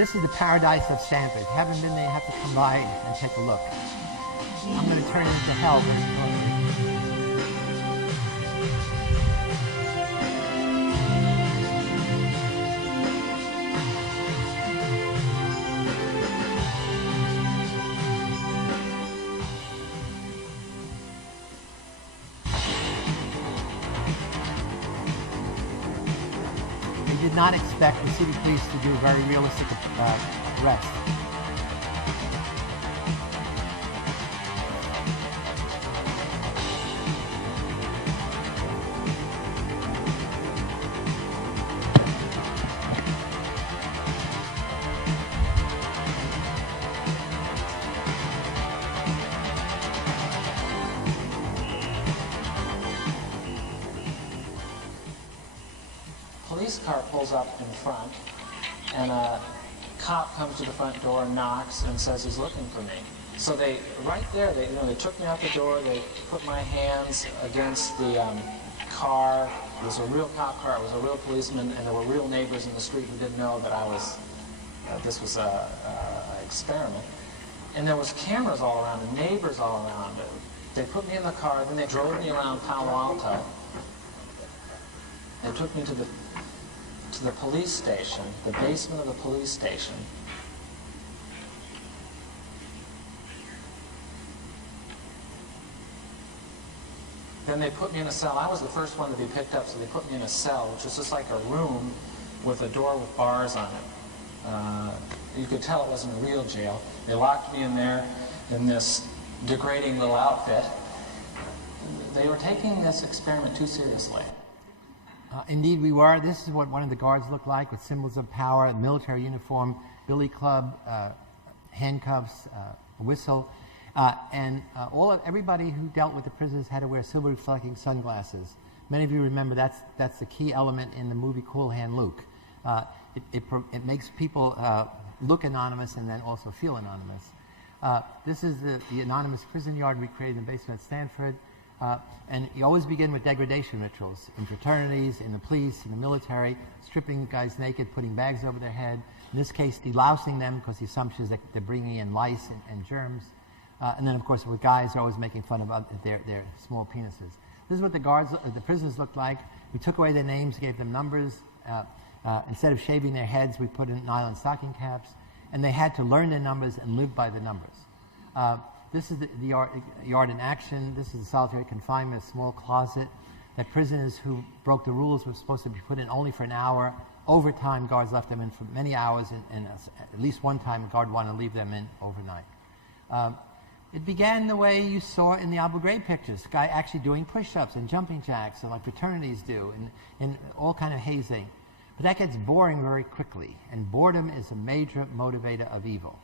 this is the paradise of Stanford. If you haven't been there, you have to come by and take a look. I'm going to turn it into hell very shortly. They did not expect the city police to do a very realistic arrest. Police car pulls up in front, and a cop comes to the front door, knocks, and says he's looking for me. So they, right there, they took me out the door. They put my hands against the car. It was a real cop car. It was a real policeman, and there were real neighbors in the street who didn't know that I was. This was a experiment. And there was cameras all around, and neighbors all around. They put me in the car. Then they drove me around Palo Alto. They took me to the police station, the basement of the police station. Then they put me in a cell. I was the first one to be picked up, so they put me in a cell, which was just like a room with a door with bars on it. You could tell it wasn't a real jail. They locked me in there in this degrading little outfit. They were taking this experiment too seriously. Indeed we were. This is what one of the guards looked like, with symbols of power, a military uniform, billy club, handcuffs, a whistle, and everybody who dealt with the prisoners had to wear silver reflecting sunglasses. Many of you remember that's the key element in the movie Cool Hand Luke. It makes people look anonymous and then also feel anonymous. This is the anonymous prison yard we created in the basement at Stanford. And you always begin with degradation rituals in fraternities, in the police, in the military, stripping guys naked, putting bags over their head. In this case, delousing them because the assumption is that they're bringing in lice and germs. And then, of course, with guys, they're always making fun of their small penises. This is what the prisoners looked like. We took away their names, gave them numbers. Instead of shaving their heads, we put in nylon stocking caps. And they had to learn their numbers and live by the numbers. This is the yard in action. This is a solitary confinement, a small closet that prisoners who broke the rules were supposed to be put in only for an hour. Over time, guards left them in for many hours, and at least one time a guard wanted to leave them in overnight. It began the way you saw in the Abu Ghraib pictures, the guy actually doing push-ups and jumping jacks, and like fraternities do, and all kind of hazing. But that gets boring very quickly, and boredom is a major motivator of evil,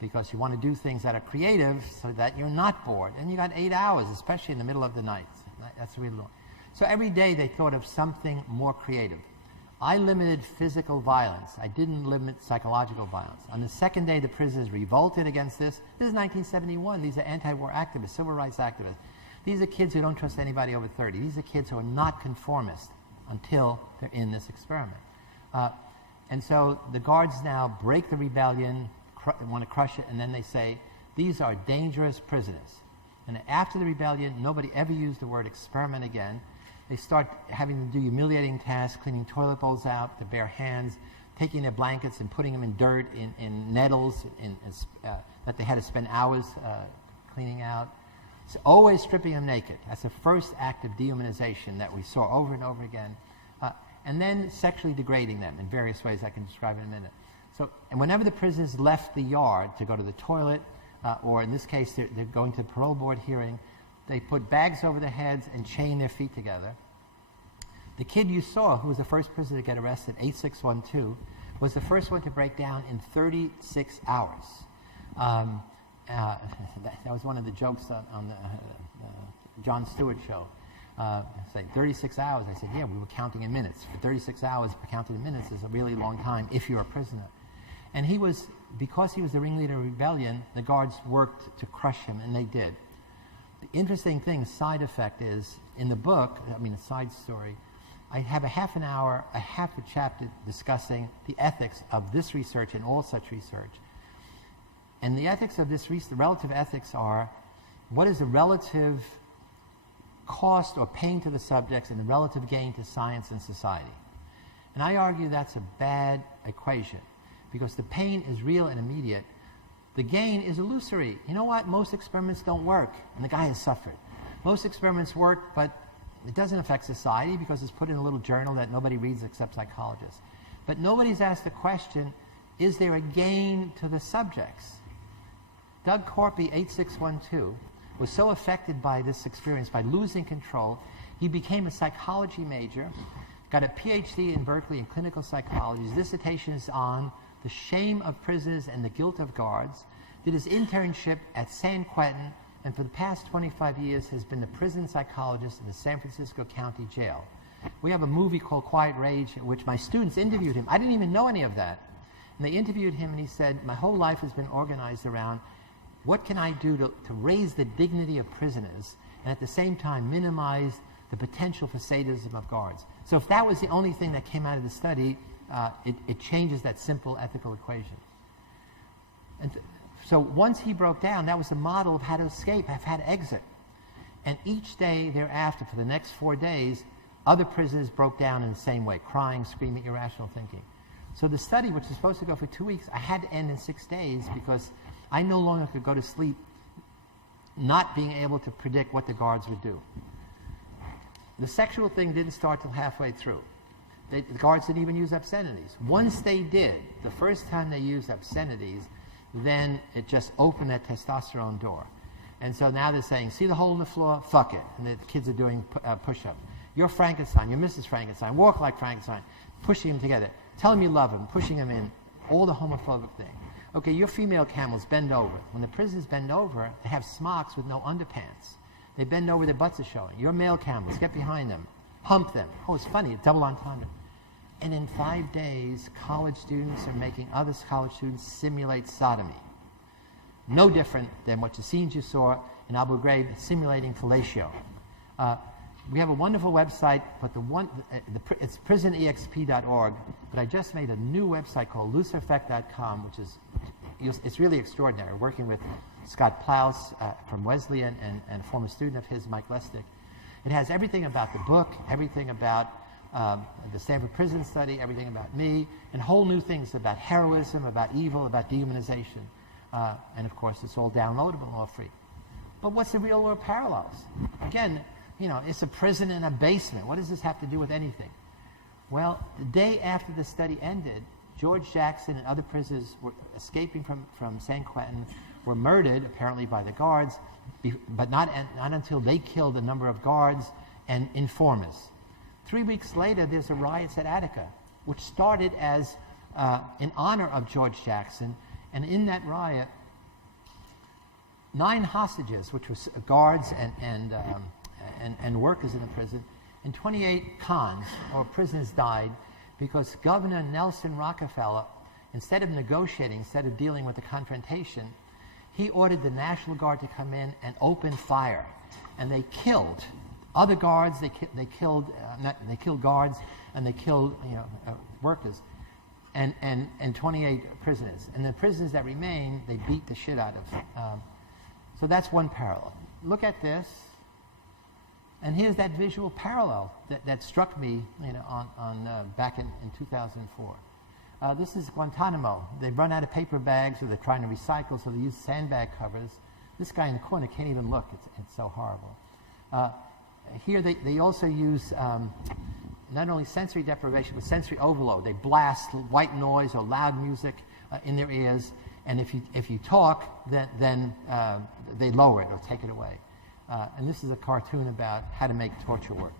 because you want to do things that are creative so that you're not bored. And you got 8 hours, especially in the middle of the night. That's really long. So every day they thought of something more creative. I limited physical violence. I didn't limit psychological violence. On the second day, the prisoners revolted against this. This is 1971. These are anti-war activists, civil rights activists. These are kids who don't trust anybody over 30. These are kids who are not conformist until they're in this experiment. And so the guards now break the rebellion, want to crush it, and then they say, these are dangerous prisoners. And after the rebellion, nobody ever used the word experiment again. They start having to do humiliating tasks, cleaning toilet bowls out with their bare hands, taking their blankets and putting them in dirt, in nettles, that they had to spend hours cleaning out. So always stripping them naked. That's the first act of dehumanization that we saw over and over again. And then sexually degrading them in various ways I can describe in a minute. So, and whenever the prisoners left the yard to go to the toilet, or in this case they're going to the parole board hearing, they put bags over their heads and chain their feet together. The kid you saw, who was the first prisoner to get arrested, 8612, was the first one to break down in 36 hours. That was one of the jokes on the Jon Stewart show. Say 36 hours. I said, yeah, we were counting in minutes. For 36 hours, counting in minutes is a really long time if you're a prisoner. And because he was the ringleader of rebellion, the guards worked to crush him, and they did. The interesting thing, side effect is, in the book, a side story, I have a half an hour, a half a chapter discussing the ethics of this research and all such research. And the ethics of this research, the relative ethics are, what is the relative cost or pain to the subjects and the relative gain to science and society? And I argue that's a bad equation, because the pain is real and immediate. The gain is illusory. You know what? Most experiments don't work, and the guy has suffered. Most experiments work, but it doesn't affect society because it's put in a little journal that nobody reads except psychologists. But nobody's asked the question, is there a gain to the subjects? Doug Corpy, 8612, was so affected by this experience, by losing control, he became a psychology major, got a PhD in Berkeley in clinical psychology. His dissertation is on the shame of prisoners and the guilt of guards, did his internship at San Quentin, and for the past 25 years has been the prison psychologist in the San Francisco County Jail. We have a movie called Quiet Rage in which my students interviewed him. I didn't even know any of that. And they interviewed him and he said, my whole life has been organized around what can I do to raise the dignity of prisoners and at the same time minimize the potential for sadism of guards. So if that was the only thing that came out of the study, it changes that simple ethical equation. And so once he broke down, that was the model of how to escape, of how to exit. And each day thereafter, for the next 4 days, other prisoners broke down in the same way, crying, screaming, irrational thinking. So the study, which was supposed to go for 2 weeks, I had to end in 6 days because I no longer could go to sleep not being able to predict what the guards would do. The sexual thing didn't start till halfway through. The guards didn't even use obscenities. Once they did, the first time they used obscenities, then it just opened that testosterone door. And so now they're saying, see the hole in the floor? Fuck it. And the kids are doing push-up. You're Frankenstein. You're Mrs. Frankenstein. Walk like Frankenstein. Pushing them together. Tell them you love them. Pushing them in. All the homophobic thing. Okay, your female camels bend over. When the prisoners bend over, they have smocks with no underpants. They bend over, their butts are showing. Your male camels, get behind them. Hump them. Oh, it's funny. Double entendre. And in 5 days, college students are making other college students simulate sodomy. No different than what the scenes you saw in Abu Ghraib simulating fellatio. We have a wonderful website, but it's prisonexp.org, but I just made a new website called lucifereffect.com, which is, it's really extraordinary. We're working with Scott Plouse from Wesleyan and a former student of his, Mike Lestick. It has everything about the book, everything about the Stanford Prison Study, everything about me, and whole new things about heroism, about evil, about dehumanization. And of course, it's all downloadable and all free. But what's the real world parallels? Again, you know, it's a prison in a basement. What does this have to do with anything? Well, the day after the study ended, George Jackson and other prisoners were escaping from San Quentin, were murdered, apparently by the guards, but not until they killed a number of guards and informers. 3 weeks later, there's a riot at Attica, which started as in honor of George Jackson, and in that riot, 9 hostages, which were guards and workers in the prison, and 28 cons, or prisoners, died because Governor Nelson Rockefeller, instead of negotiating, instead of dealing with the confrontation, he ordered the National Guard to come in and open fire. And they killed other guards, they killed guards, and they killed workers, and 28 prisoners. And the prisoners that remained, they beat the shit out of. So that's one parallel. Look at this. And here's that visual parallel that struck me, back in 2004. This is Guantanamo. They've run out of paper bags, or they're trying to recycle, so they use sandbag covers. This guy in the corner can't even look. It's so horrible. Here they also use not only sensory deprivation, but sensory overload. They blast white noise or loud music in their ears, and if you talk, then they lower it or take it away. And this is a cartoon about how to make torture work.